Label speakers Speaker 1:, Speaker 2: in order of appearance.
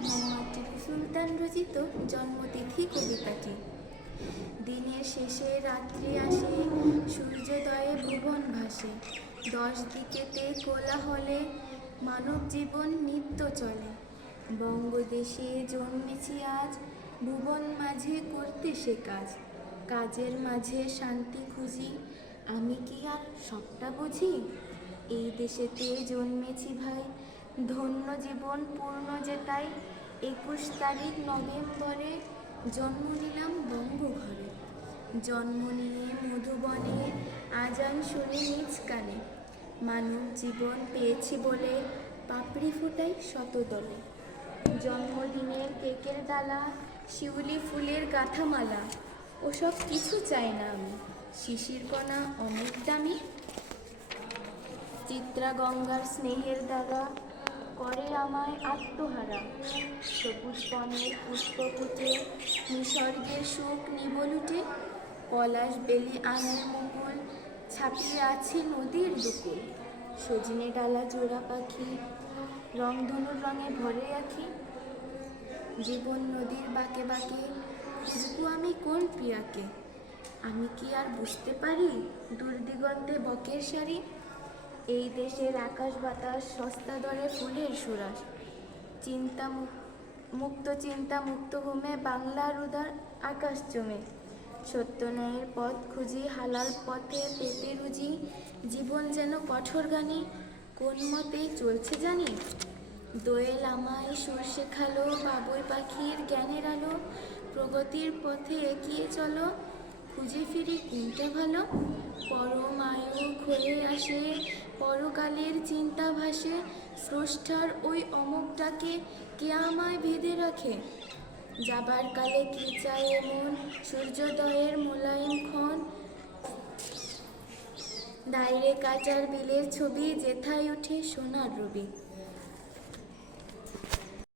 Speaker 1: মোহাম্মদ টিপু সুলতান রচিত জন্মতিথি কবিতাটি। দিনের শেষে রাত্রি আসে, সূর্যোদয়ে ভুবন ভাসে। দশ দিকেতে কোলাহলে মানব জীবন নিত্য চলে। বঙ্গদেশে জন্মেছি আজ, ভুবন মাঝে করতে সে কাজ। কাজের মাঝে শান্তি খুঁজি, আমি কি আর সবটা বুঝি? এই দেশেতে জন্মেছি ভাই ধন্য জীবন পূর্ণ যেটাই একুশ তারিখ নভেম্বরে জন্ম নিলাম বঙ্গঘরে। জন্ম নিয়ে মধুবনে আজান শুনি নিজ কানে। মানব জীবন পেয়েছি বলে পাপড়ি ফুটাই শতদলে। জন্মদিনের কেকের ডালা, শিউলি ফুলের গাঁথামালা, ওসব কিছু চাই না আমি, শিশির কণা অনেক দামি। চিত্রা গঙ্গার স্নেহের দাগা করে আমায় আত্মহারা। সবুজ বনের পুষ্প ফুটে নিসর্গের সুখ নিবলুটে পলাশ বেলি আমের মুকুল, ছাপিয়ে আছে নদীর দুকুল। সজনে ডালা জোড়া পাখি রংধনুর রঙে ভরে রাখি জীবন নদীর বাঁকে বাঁকে খুঁজবো আমি কোন প্রিয়াকে আমি কি আর বুঝতে পারি? দূর দিগন্তে বকের শাড়ি এই দেশের আকাশ বাতাস, সস্তা দরে ফুলের সুরাস। চিন্তা মুক্ত চিন্তা মুক্ত হোমে বাংলার উদার আকাশ জমে সত্য ন্যায়ের পথ খুঁজি, হালাল পথে পেতে রুজি। জীবন যেন কঠোর গানে কোন মতে চলছে জানি? দোয়েল আমায় সুর শেখালো, বাবুই পাখির জ্ঞানের আলো। প্রগতির পথে এগিয়ে চলো খুঁজে ফিরি কোনটা ভালো? পরম আয়ু হয়ে আসে, পরকালের চিন্তা ভাসে, স্রষ্টার ওই অমুকটাকে কে আমায় ভেদে রাখে? যাবার কালে কি চায় এমন সূর্যোদয়ের মোলায়েম ক্ষণ? দাইরে কাচার বিলের ছবি যেথায় উঠে সোনার রবি।